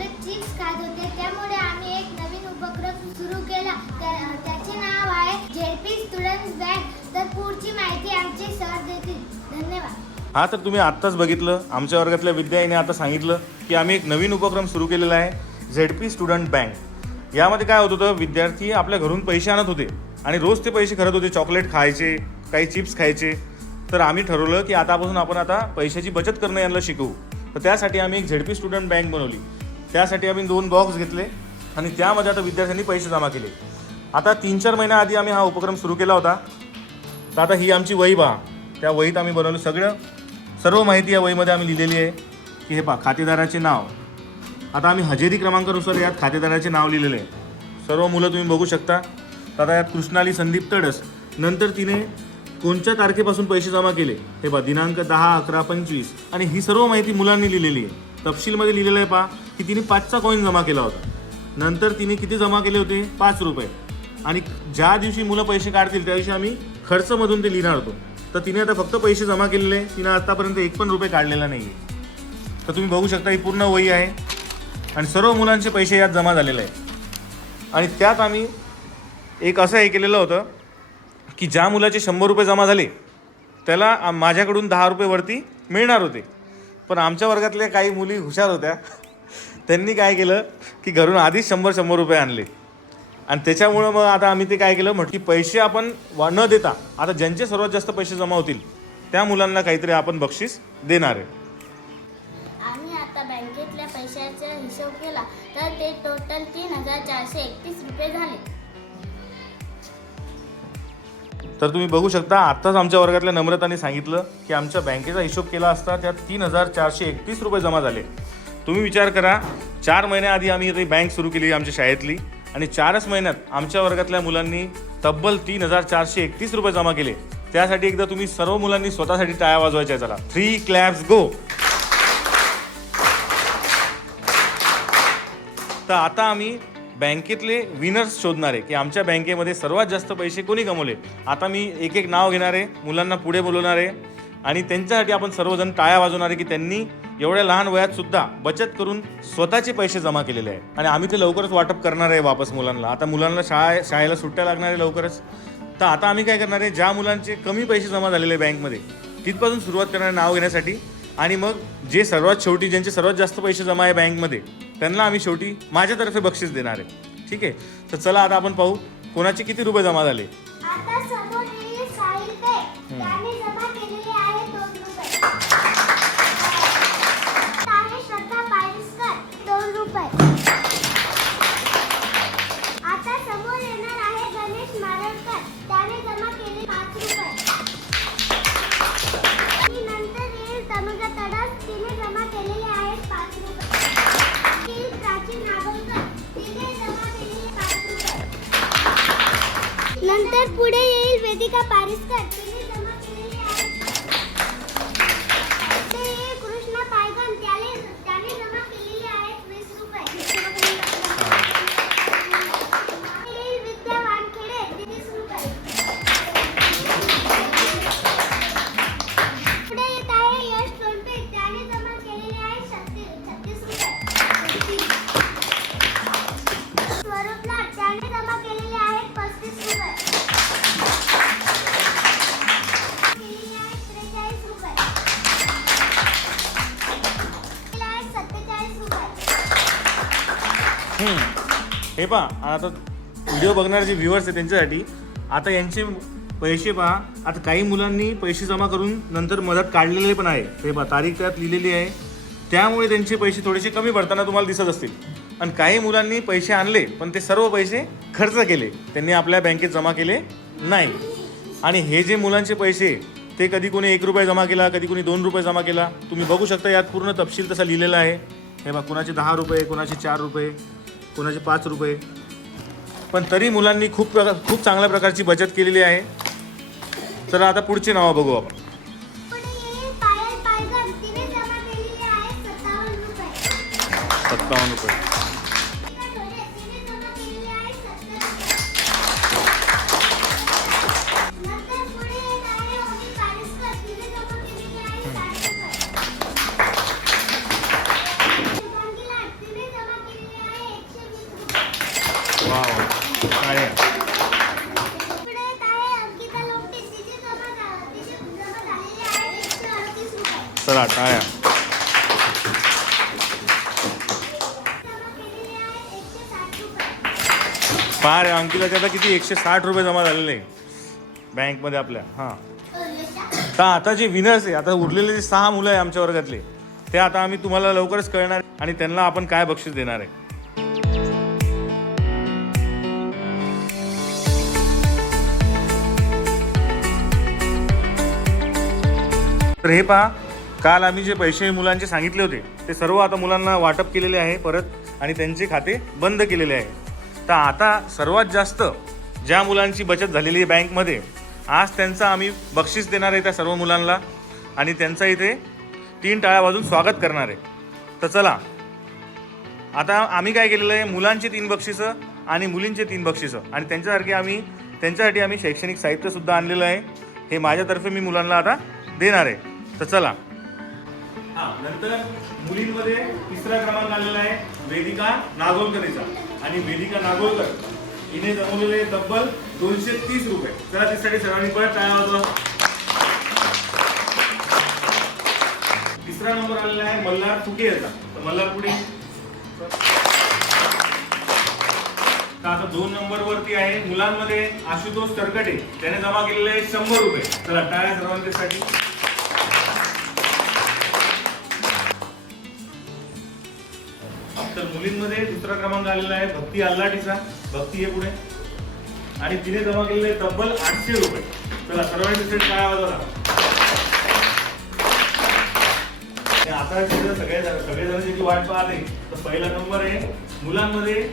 Chocolate chips खात होते, त्यामुळे आम्ही एक नवीन उपक्रम सुरू केला. त्याचे नाव आहे झेडपी स्टुडंट्स बँक. तर पुढची माहिती आमचे सर देतील. धन्यवाद. हा, तर तुम्ही आत्ताच बघितलं आमच्या वर्गातल्या विद्यार्थ्यांनी आता सांगितलं की आम्ही एक नवीन उपक्रम सुरू केलेला आहे, झेडपी स्टुडंट बँक. यामध्ये काय होत होतं, विद्यार्थी आपल्या घरून पैसे आणत होते आणि रोज ते पैसे खर्च होते, चॉकलेट खायचे, काही चिप्स खायचे. तर आम्ही ठरवलं की आतापासून आपण आता पैशाची बचत करणं यांना शिकवू. तर त्यासाठी आम्ही एक झेडपी स्टुडंट बँक बनवली. त्यासाठी आम्ही 2 बॉक्स घेतले आणि त्यामध्ये आता विद्यार्थ्यांनी पैसे जमा केले. आता 3-4 महिन्याआधी आम्ही हा उपक्रम सुरू केला होता. तर आता ही आमची वही पहा, त्या वहीत आम्ही बनवलं सर्व माहिती या वहीमध्ये आम्ही लिहिलेली आहे. की हे पहा, खातेदाराचे नाव. आता आम्ही हजेरी क्रमांकानुसार यात खातेदाराचे नाव लिहिलेले आहे. सर्व मुलं तुम्ही बघू शकता. तर आता यात कृष्णाली संदीप तडस, नंतर तिने कोणत्या तारखेपासून पैसे जमा केले, हे पहा, दिनांक 10/11/25. आणि ही सर्व माहिती मुलांनी लिहिलेली आहे. तपशीलमध्ये लिहिलेलं आहे पहा की तिने 5चा कॉईन जमा केला होता. नंतर तिने किती जमा केले होते, 5 रुपये. आणि ज्या दिवशी मुलं पैसे काढतील त्या दिवशी आम्ही खर्चमधून ते लिहिणार होतो. तर तिने आता फक्त पैसे जमा केलेले, तिने आतापर्यंत 1 पण रुपये काढलेला नाही आहे. तर तुम्ही बघू शकता ही पूर्ण वही आहे आणि सर्व मुलांचे पैसे यात जमा झालेले आहे. आणि त्यात आम्ही एक असं हे केलेलं होतं की ज्या मुलाचे 100 रुपये जमा झाले त्याला माझ्याकडून 10 रुपये वरती मिळणार होते. पण आमच्या वर्गातल्या काही मुली हुशार होत्या, त्यांनी काय केलं की घरून आधीच 100 रुपये आणले. आणि त्याच्यामुळं मग आता आम्ही ते काय केलं, म्हटलं की पैसे आपण न देता आता ज्यांचे सर्वात जास्त पैसे जमा होतील त्या मुलांना काहीतरी आपण बक्षीस देणार आहे. आम्ही आता बँकेतल्या पैशाचा हिशोब केला तर ते टोटल 3,431 रुपये झाले. तर तुम्ही बघू शकता आत्ताच आमच्या वर्गातल्या नम्रताने सांगितलं की आमच्या बँकेचा हिशोब केला असता त्यात 3,431 रुपये जमा झाले. तुम्ही विचार करा, 4 महिन्याआधी आम्ही आता बँक सुरू केली आमच्या शाळेतली आणि 4च महिन्यात आमच्या वर्गातल्या मुलांनी तब्बल 3,431 रुपये जमा केले. त्यासाठी एकदा तुम्ही सर्व मुलांनी स्वतःसाठी टाळ्या वाजवायच्या. चला, 3 क्लॅप्स गो. तर आता आम्ही बँकेतले विनर्स शोधणार आहे की आमच्या बँकेमध्ये सर्वात जास्त पैसे कोणी कमवले. आता मी एक नाव घेणार आहे, मुलांना पुढे बोलवणार आहे आणि त्यांच्यासाठी आपण सर्वजण टाळ्या वाजवणार आहे की त्यांनी एवढ्या लहान वयात सुद्धा बचत करून स्वतःचे पैसे जमा केलेले आहेत. आणि आम्ही ते लवकरच वाटप करणार आहे वापस मुलांना. आता मुलांना शाळेला सुट्ट्या लागणार आहे लवकरच. तर आता आम्ही काय करणार आहे, ज्या मुलांचे कमी पैसे जमा झालेले बँकमध्ये तिथपासून सुरुवात करणार आहे नाव घेण्यासाठी. आणि मग जे सर्वात शेवटी ज्यांचे सर्वात जास्त पैसे जमा आहे बँकमध्ये त्यांना आम्ही शेवटी माझ्यातर्फे बक्षीस देणार आहे. ठीक आहे, तर चला आता आपण पाहू कोणाचे किती रुपये जमा झाले. आता समोर लिहिले साहिल पे, त्याने जमा केलेले आहे 2 रुपये. आहे श्रद्धा पायरिसकर, 2 रुपये. आता समोर येणार आहे गणेश मारडकर, त्याने जमा केले 5 रुपये. आणि नंतर येईल तनुजा तडस, तिने जमा केलेले आहेत 5 रुपये. येईल प्राचीन नागोलकर, तिने जमा केलेले 5 रुपये. नंतर पुढे येईल वेदिका पारिसकर, तिने जमा केलेले आहेत. ते येईल कृष्णा पायगन, त्याने जमा केलेले आहेत 20 रुपये. येईल विद्या वानखेडे, 30 रुपये. पुढे येत आहे यश सोनपे, त्याने जमा केलेले आहेत 36 रुपये. स्वरूप लाड, त्याने जमा केलेले आहेत 35 रुपये. केलेले आहेत 43 रुपये. केलेले आहेत 47 रुपये. हे पहा, आता व्हिडिओ बघणारे जे व्ह्युअर्स आहेत त्यांच्यासाठी आता यांचे पैसे पहा. आता काही मुलांनी पैसे जमा करून नंतर मदत काढलेले पण आहे. हे पहा, तारीख त्यात लिहिलेली आहे, त्यामुळे त्यांचे पैसे थोडेसे कमी पडताना तुम्हाला दिसत असतील. आणि काही मुलांनी पैसे आणले पण ते सर्व पैसे खर्च केले, त्यांनी आपल्या बँकेत जमा केले नाही. आणि हे जे मुलांचे पैसे ते कधी कोणी 1 रुपये जमा केला, कधी कोणी 2 रुपये जमा केला. तुम्ही बघू शकता यात पूर्ण तपशील तसा लिहिलेला आहे. हे बघा, कोणाचे 10 रुपये, कोणाचे 4 रुपये, कोणाचे 5 रुपये. पण तरी मुलांनी खूप चांगल्या प्रकारची बचत केलेली आहे. तर आता पुढची नावं बघू आपण. पुढे येईल पायल पायगन, तिने जमा केलेले आहेत 57 रुपये. 57 रुपये. वेदिका ढोरे, तिने जमा केलेले आहेत 70 रुपये. नंतर पुढे येत आहे ओमी पारिसकर, तिने जमा केलेले आहेत 60 रुपये. शुभांगी लाड, तिने जमा चला टाळ्या. पहा रे अंकिताचे आता किती 160 रुपये जमा झालेले बँकमध्ये आपल्या. हां तर आता जे विनर्स आहे, आता उरलेले जे 6 मुलं आहे आमच्या वर्गातले, ते आता आम्ही तुम्हाला लवकरच कळणार आणि त्यांना आपण काय बक्षीस देणार आहे. तर हे पहा, काल आम्ही जे पैसे मुलांचे सांगितले होते ते सर्व आता मुलांना वाटप केलेले आहे परत आणि त्यांचे खाते बंद केलेले आहे. तर आता सर्वात जास्त ज्या मुलांची बचत झालेली आहे बँकमध्ये, आज त्यांचा आम्ही बक्षीस देणार आहे त्या सर्व मुलांना आणि त्यांचा इथे 3 टाळ्या वाजून स्वागत करणार आहे. तर चला आता आम्ही काय केलेलं आहे, मुलांचे 3 बक्षिसं आणि मुलींचे 3 बक्षिसं आणि त्यांच्यासाठी आम्ही शैक्षणिक साहित्यसुद्धा आणलेलं आहे. हे माझ्यातर्फे मी मुलांना आता देणार आहे. तर चला. हां नंतर मुलींमध्ये 3रा क्रमांक आलेला आहे वेदिका नागोलकरचा आणि वेदिका नागोलकर हिने जमवलेले तब्बल 230 रुपये. चला त्यासाठी सर्वांनी परत टाळ्या वाजवा. 3रा नंबर आलेला आहे मल्हार फुके याचा. तर मल्हार पुढे. आता 2 नंबर वरती आहे मुलांमध्ये आशुतोष तरकटे, त्याने जमा केलेले आहे 100 रुपये. चला टाळ्या सर्वांसाठी. तर मुलींमध्ये 2रा क्रमांक आलेला आहे भक्ती आल्लाटीचा. भक्ती आहे पुढे आणि तिने जमा केलेले तब्बल 800 रुपये. चला सर्वांनी टाळ्या वाजवा. आता सगळेजण जी वाट पाहते, तर पहिला नंबर आहे मुलांमध्ये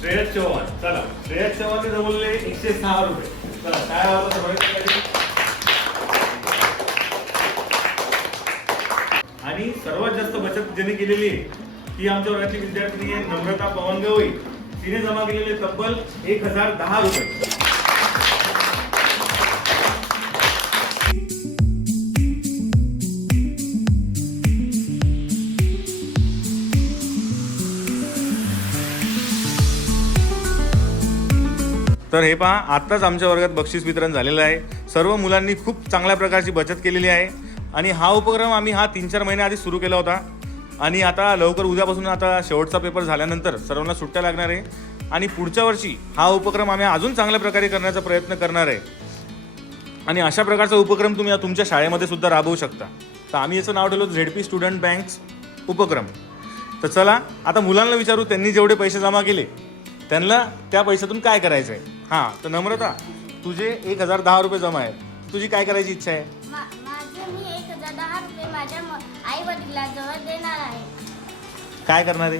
श्रेयस चव्हाण. चला श्रेयस चव्हाणने जमवले 106 रुपये. चला टाळ्या वाजवा सर्वांसाठी. आणि सर्वात जास्त बचत ज्याने केलेली आहे ती आमच्या वर्गाची विद्यार्थिनी आहे नम्रता पवन गवई. तिने जमा केलेले तब्बल 1010 रुपये. तर हे पहा, आत्ताच आमच्या वर्गात बक्षीस वितरण झालेलं आहे. सर्व मुलांनी खूप चांगल्या प्रकारची बचत केलेली आहे आणि हा उपक्रम आम्ही 3-4 महिने आधी सुरू केला होता आणि आता लवकर उद्यापासून आता शेवटचा पेपर झाल्यानंतर सर्वांना सुट्ट्या लागणार आहे आणि पुढच्या वर्षी हा उपक्रम आम्ही अजून चांगल्या प्रकारे करण्याचा प्रयत्न करणार आहे आणि अशा प्रकारचा उपक्रम तुम्ही तुमच्या शाळेमध्ये सुद्धा राबवू शकता. तर आम्ही याचं नाव ठेवलं झेडपी स्टुडंट बँक्स उपक्रम. तर चला आता मुलांना विचारू त्यांनी जेवढे पैसे जमा केले त्यांना त्या पैशातून काय करायचं आहे. हां तर नम्रता, तुझे 1010 रुपये जमा आहेत, तुझी काय करायची इच्छा आहे? माझे मी 1010 रुपये माझ्या आई वडिलांजवळ देणार आहे. काय करणार आहे?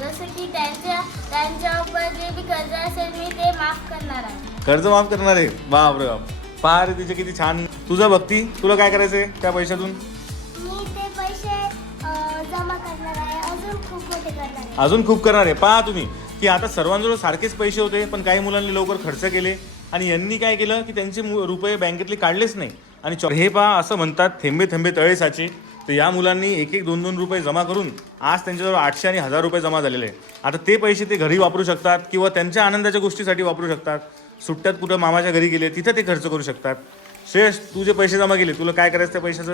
जसं की त्यांच्यावर जे बी कर्ज असेल मी ते माफ करणार आहे. कर्ज माफ करणार आहे? बापरे बाप. पहा रे तिचे किती छान. तुझं भक्ती, तुला काय करायचं आहे त्या पैशातून? मी ते पैसे जमा करणार आहे, अजून खूप मोठे करणार आहे. अजून खूप करणार आहे. पहा तुम्ही की आता सर्वांजवळ सारखेच पैसे होते पण काही मुलांनी लवकर खर्च केले आणि यांनी काय केलं की त्यांचे रुपये बँकेतले काढलेच नाही आणि हे पहा असं म्हणतात थेंबे थेंबे तळे साचे. तर या मुलांनी 1-1, 2-2 रुपये जमा करून आज त्यांच्याजवळ 800 आणि 1000 रुपये जमा झालेले आहे. आता ते पैसे ते घरी वापरू शकतात किंवा त्यांच्या आनंदाच्या गोष्टीसाठी वापरू शकतात. सुट्ट्यात कुठं मामाच्या घरी गेले तिथं ते खर्च करू शकतात. श्रेयस, तू जे पैसे जमा केले तुला काय करायचं त्या पैशाचं?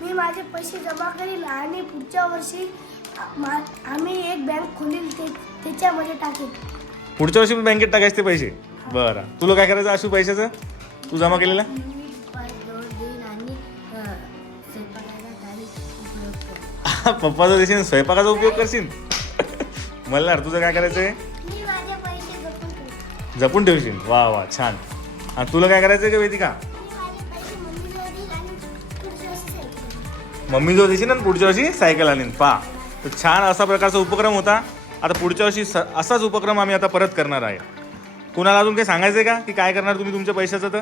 मी माझे पैसे जमा करील आणि पुढच्या वर्षी आम्ही एक बँक खोलील, त्याच्यामध्ये टाकेल. पुढच्या वर्षी बँकेत टाकायचे ते पैसे? बरं. तुला काय करायचं अशू पैशाचं तू जमा केलेला? पप्पाचा देशील स्वयंपाकाचा उपयोग करशील. मल्हार, तुझं काय करायचं आहे? मी माझे पैसे जपून ठेवशील. वा वा छान. आणि तुला काय करायचं आहे का वेदिका? मम्मी जो देशील ना पुढच्या वर्षी सायकल आणीन. पहा तर छान असा प्रकारचा उपक्रम होता. आता पुढच्या वर्षी असाच उपक्रम आम्ही आता परत करणार आहे. कुणाला अजून काही सांगायचं आहे का की काय करणार तुम्ही तुमच्या पैशाचं? तर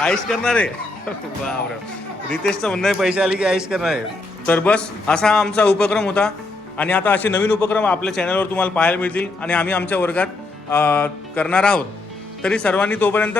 आईश करणार आहे. बापरे. रितेशचं म्हणणं आहे पैसे आले की आईश करणार आहे. तर बस असा आमचा उपक्रम होता आणि आता असे नवीन उपक्रम आपल्या चॅनलवर तुम्हाला पाहायला मिळतील आणि आम्ही आमच्या वर्गात करणार आहोत. तरी सर्वांनी तोपर्यंत